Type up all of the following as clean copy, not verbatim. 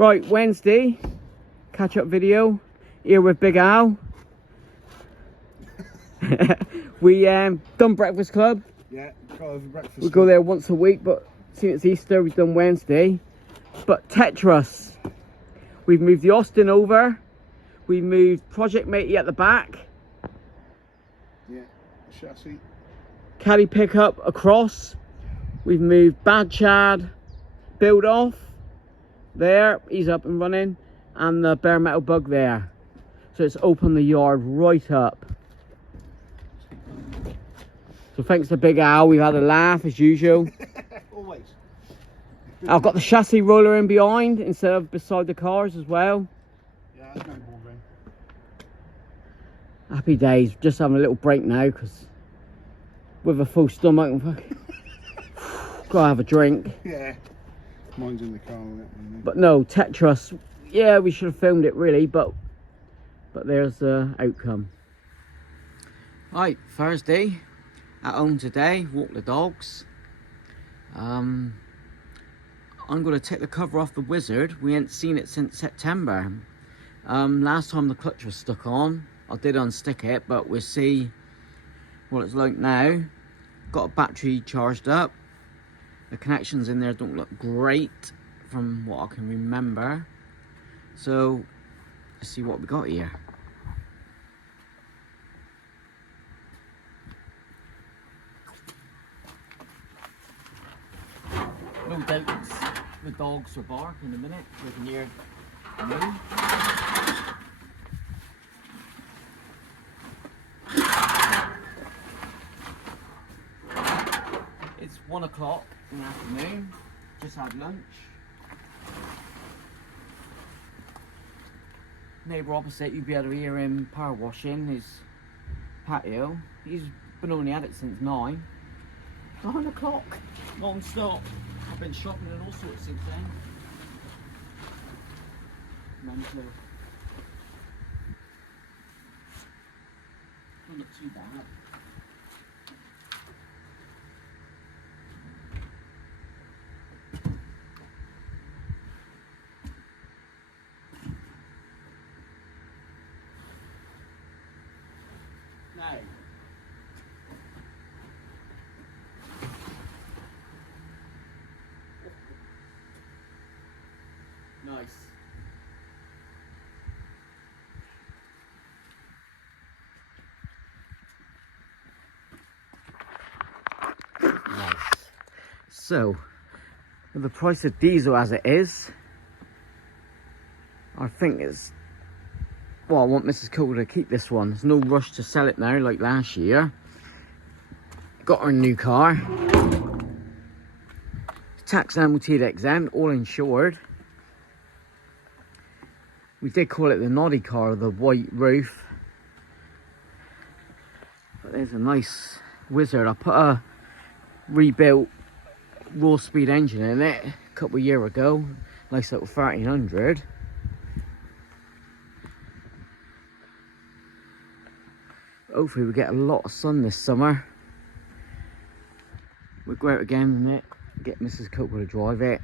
Right, Wednesday, catch up video here with Big Al. We done Breakfast Club. Yeah, go over breakfast. We go there once a week, but since it's Easter, we've done Wednesday. But Tetris, we've moved the Austin over. We moved Project Matey at the back. Yeah, chassis. Caddy pickup across. We've moved Bad Chad build off there. He's up and running, and the bare metal bug there. So it's opened the yard right up. So thanks to Big Al, we've had a laugh as usual. Always. I've got the chassis roller in behind instead of beside the cars as well. Yeah, that's no boring. Happy days. Just having a little break now because with a full stomach, I'm fucking gotta have a drink. Yeah. Mine's in the car with it. But no, Tetris. Yeah, we should have filmed it really, but there's the outcome. Right, Thursday. At home today, walk the dogs. I'm going to take the cover off the Wizard. We ain't seen it since September. Last time the clutch was stuck on, I did unstick it, but we'll see what it's like now. Got a battery charged up. The connections in there don't look great from what I can remember. So, let's see what we got here. No doubt the dogs will bark in a minute. We can hear me. It's 1 o'clock in the afternoon. Just had lunch. Neighbour opposite, you'd be able to hear him power washing his patio. He's been only at it since 9. 9 o'clock, non-stop. I've been shopping and all sorts since then. Mental. Don't look too bad. Now. Nice. Nice. So, with the price of diesel as it is, I think it's, well, I want Mrs. Coco to keep this one. There's no rush to sell it now like last year. Got her new car. Tax and MOT exempt, all insured. We did call it the noddy car, the white roof. But there's a nice Wizard. I put a rebuilt raw speed engine in it a couple of years ago. Nice little 1300. Hopefully we get a lot of sun this summer. We'll go out again in it, get Mrs. Coco to drive it.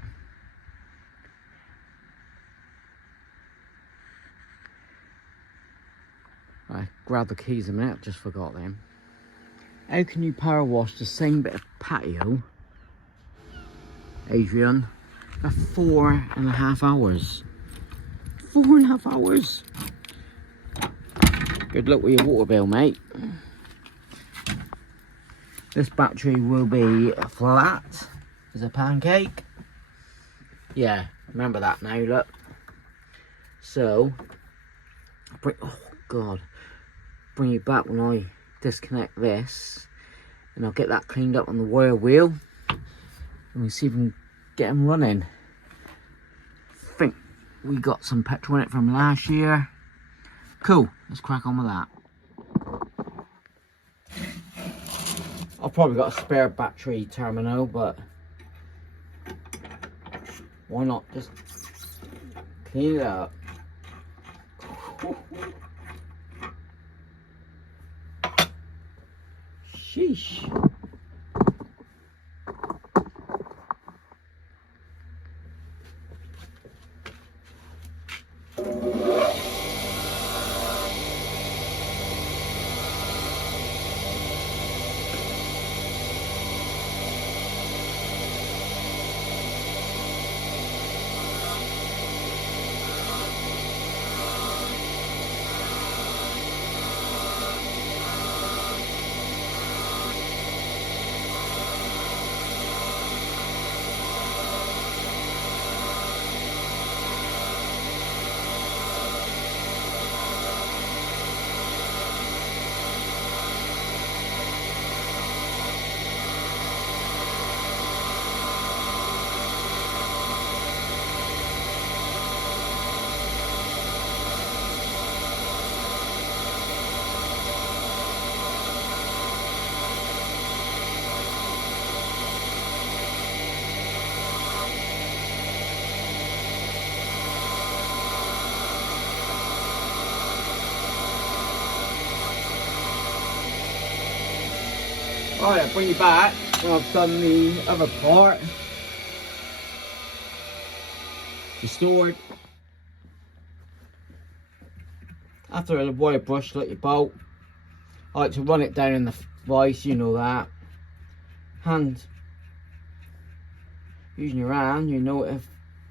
I grabbed the keys a minute, just forgot them. How can you power wash the same bit of patio, Adrian, for 4.5 hours? 4.5 hours? Good luck with your water bill, mate. This battery will be flat as a pancake. Yeah, remember that now, look. So, oh God. Bring you back when I disconnect this, and I'll get that cleaned up on the wire wheel, and we'll see if we can get them running. I think we got some petrol in it from last year. Cool, let's crack on with that. I've probably got a spare battery terminal, but why not just clean it up. Sheesh. Alright, I'll bring you back when I've done the other part. Restored. After a wire brush like your bolt, I like to run it down in the vise, you know that. Hand. Using your hand, you know it.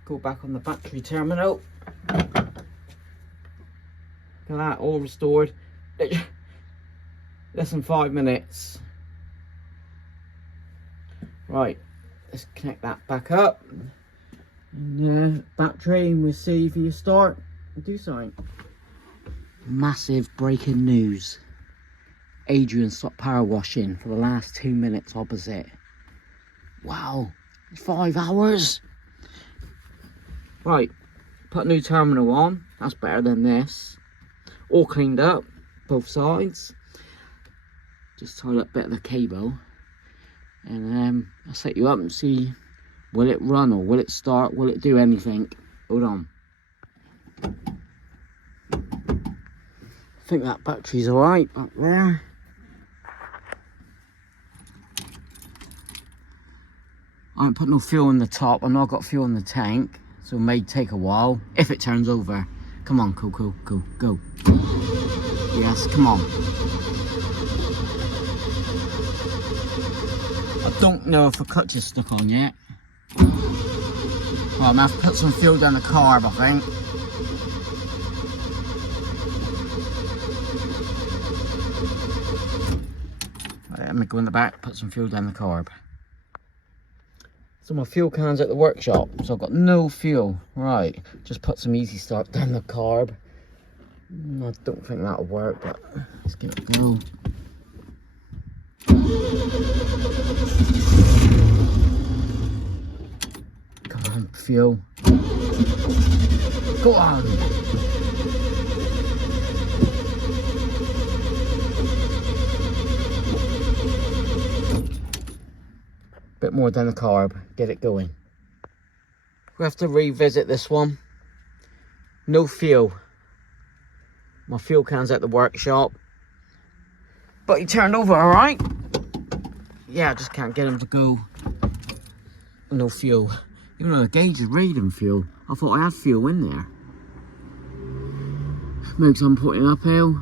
Go back on the battery terminal. Look at that, all restored. Less than 5 minutes. Right, let's connect that back up. And battery, and we'll see if you start and do something. Massive breaking news. Adrian stopped power washing for the last 2 minutes opposite. Wow, 5 hours. Right, put a new terminal on. That's better than this. All cleaned up, both sides. Just tied up a bit of the cable. And I'll set you up and see, will it run or will it start, will it do anything? Hold on. I think that battery's alright back there. I ain't put no fuel in the top, I've not got fuel in the tank, so it may take a while, if it turns over. Come on, Coco, go, go. Yes, come on. I don't know if the clutch is stuck on yet. Well, I'm gonna have to put some fuel down the carb, I think. Right, let me go in the back, put some fuel down the carb. So my fuel can's at the workshop, so I've got no fuel. Right, just put some easy start down the carb. I don't think that'll work, but let's give it a go. Come on, fuel. Go on. Bit more down the carb, get it going. We have to revisit this one. No fuel. My fuel can's at the workshop. But he turned over alright. Yeah, I just can't get him to go. No fuel. Even though the gauge is reading fuel, I thought I had fuel in there. Maybe 'cause I'm putting uphill.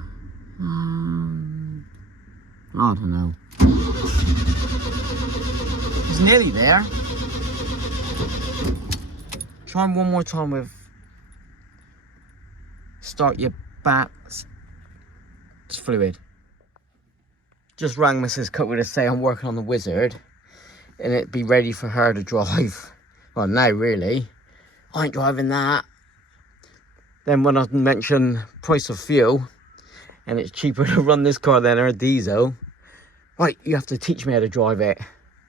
I don't know. It's nearly there. Try one more time with start your bat's fluid. Just rang Mrs. Coco to say I'm working on the Wizard and it'd be ready for her to drive. Well, now really. I ain't driving that. Then when I mentioned price of fuel and it's cheaper to run this car than a diesel, right, you have to teach me how to drive it.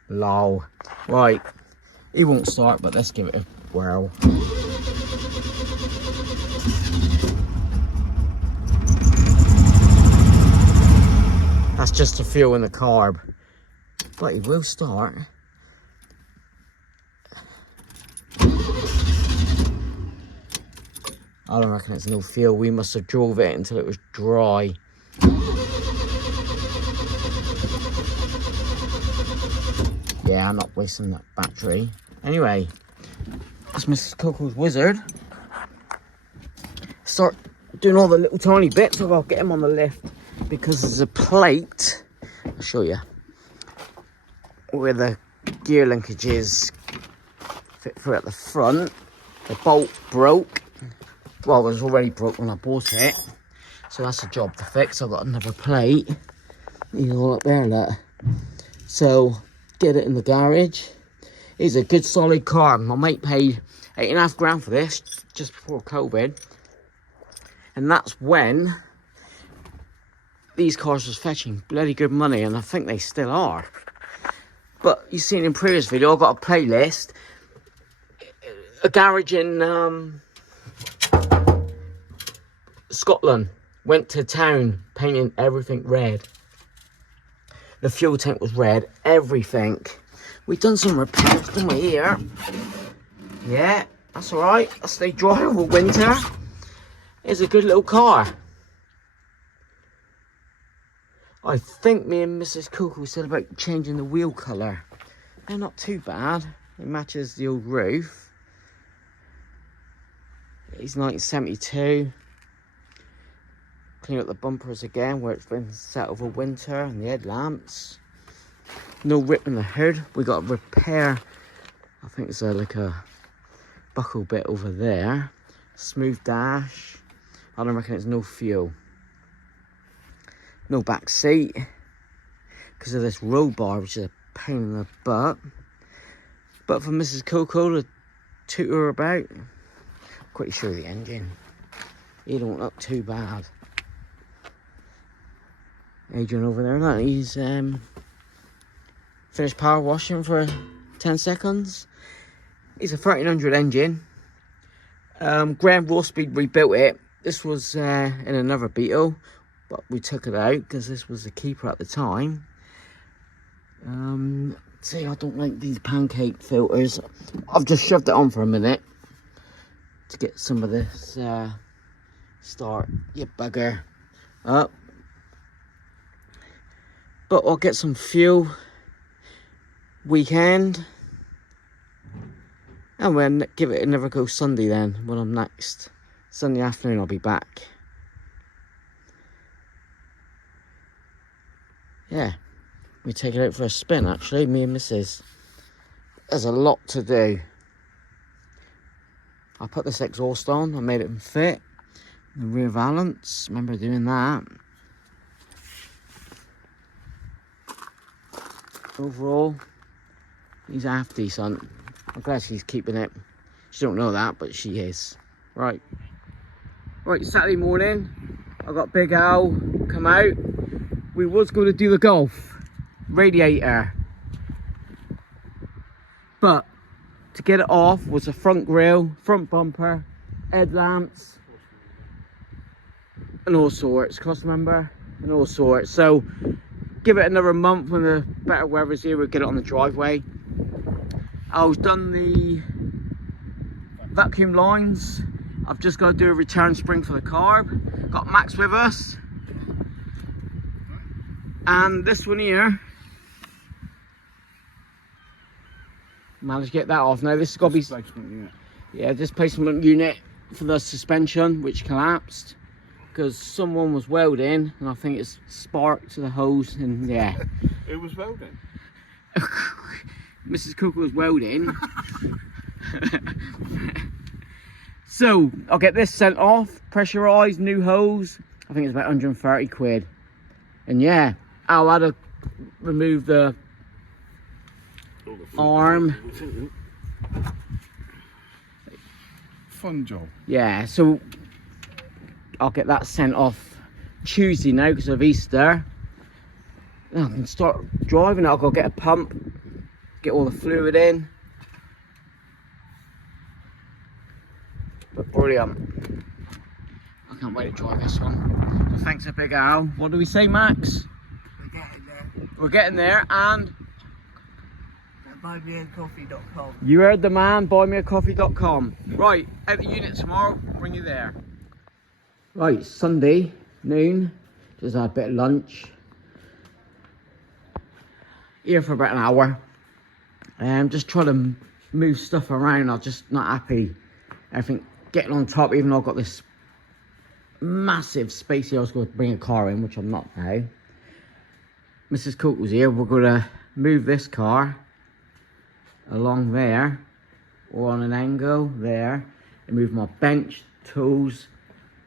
Lol. Right, he won't start, but let's give it a whirl. That's just the fuel in the carb. But he will start. I don't reckon it's no fuel. We must have drove it until it was dry. Yeah, I'm not wasting that battery. Anyway, that's Mrs. Coco's Wizard. start doing all the little tiny bits. I've got to get him on the lift because there's a plate. I'll show you where the gear linkages fit through at the front. The bolt broke. Well, it was already broke when I bought it, so that's a job to fix. I've got another plate. You know, all up there, look. So get it in the garage. It's a good solid car. My mate paid £8.5 for this just before COVID, and that's when these cars was fetching bloody good money, and I think they still are. But you've seen in previous video, I've got a playlist. A garage in Scotland. Went to town, painting everything red. The fuel tank was red, everything. We've done some repairs, didn't we, here? Yeah, that's alright. I'll stay dry over winter. It's a good little car. I think me and Mrs. Coco said about changing the wheel colour. They're not too bad. It matches the old roof. It's 1972. Clean up the bumpers again where it's been sat over winter, and the headlamps. No rip in the hood. We got to repair, I think it's like a buckle bit over there. Smooth dash. I don't reckon it's no fuel. No back seat because of this roll bar, which is a pain in the butt. But for Mrs. Coco to toot her about, pretty sure the engine, he don't look too bad. Adrian over there, look, he's finished power washing for 10 seconds. It's a 1300 engine. Graham Rawspeed rebuilt it. This was in another Beetle, but we took it out because this was the keeper at the time. See, I don't like these pancake filters. I've just shoved it on for a minute to get some of this start, you bugger, up. But I'll get some fuel weekend, and we'll give it another go Sunday then, when I'm next. Sunday afternoon I'll be back. Yeah, we take it out for a spin actually, me and Mrs. There's a lot to do. I put this exhaust on, I made it fit. The rear valance, remember doing that. Overall, he's half decent. I'm glad she's keeping it. She don't know that, but she is. Right, Saturday morning, I got Big Al come out. We was going to do the Golf radiator, but to get it off was the front grille, front bumper, headlamps, and all sorts. Cost member and all sorts. So give it another month when the better weather's here, we'll get it on the driveway. I've done the vacuum lines. I've just got to do a return spring for the carb. Got Max with us. And this one here, managed to get that off. Now this has got to be Displacement unit. Yeah, displacement unit for the suspension, which collapsed because someone was welding, and I think it's sparked to the hose, and yeah. Who was welding? Mrs. Coco was welding. So I'll get this sent off, pressurized, new hose. I think it's about 130 quid. And yeah, I'll have to remove the arm. Fun job. Yeah, so I'll get that sent off Tuesday now because of Easter. Then I can start driving. I'll go get a pump, get all the fluid in. But brilliant. I can't wait to drive this one. So thanks a Big Al. What do we say, Max? We're getting there. We're getting there, and bwcoco.com. you heard the man, buymeacoffee.com. Right, at the unit tomorrow, bring you there. Right, Sunday, noon, just had a bit of lunch. Here for about an hour. Just trying to move stuff around. I'm just not happy. Everything getting on top, even though I've got this massive space here. I was going to bring a car in, which I'm not now. Mrs. Coco's here. We're going to move this car along there, or on an angle there, and move my bench, tools,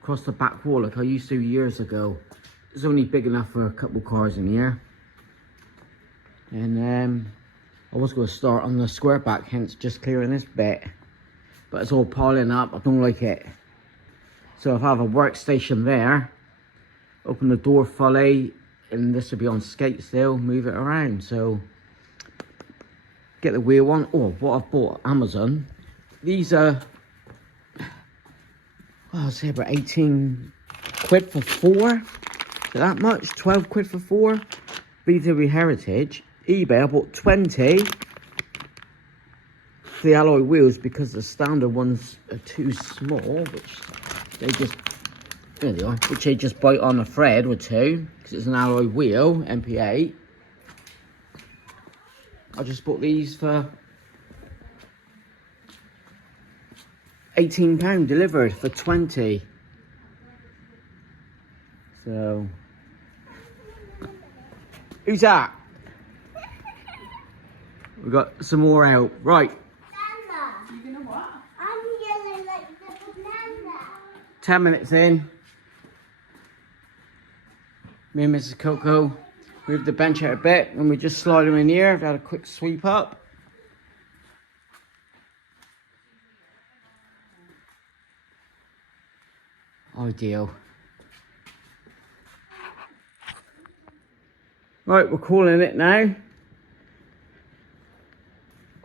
across the back wall like I used to years ago. It's only big enough for a couple cars in here. And I was going to start on the square back, hence just clearing this bit. But it's all piling up, I don't like it. So if I have a workstation there, open the door fully, and this will be on skate still, move it around. So get the wheel on. Oh, what I've bought Amazon. These are, I'll say about 18 quid for 4. Is it that much? 12 quid for 4. VW Heritage. eBay, I bought 20 for the alloy wheels because the standard ones are too small, which they just, there they are, which they just bite on a thread or two because it's an alloy wheel, MP8. I just bought these for £18 delivered for 20. So, who's that? We've got some more out. Right. You gonna what? I'm yelling like the banana. 10 minutes in. Me and Mrs. Coco moved the bench out a bit and we just slide them in here. I've had a quick sweep up. Ideal. Right, we're calling it now.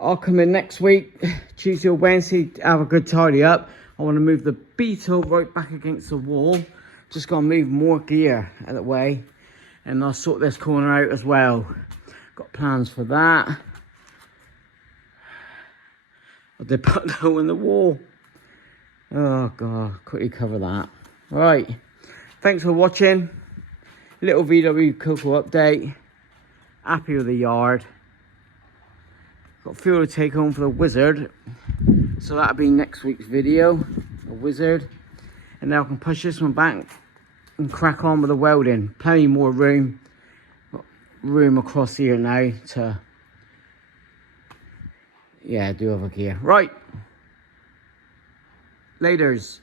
I'll come in next week, Tuesday or Wednesday, have a good tidy up. I want to move the Beetle right back against the wall. Just got to move more gear out of the way. And I'll sort this corner out as well. Got plans for that. I did put a hole in the wall. Oh God, quickly cover that. Right, thanks for watching. Little Vwcoco update. Happy with the yard. Got fuel to take home for the wizard. So that'll be next week's video. A wizard. And now I can push this one back and crack on with the welding. Plenty more room. Got room across here now to, yeah, do other gear. Right. Laters.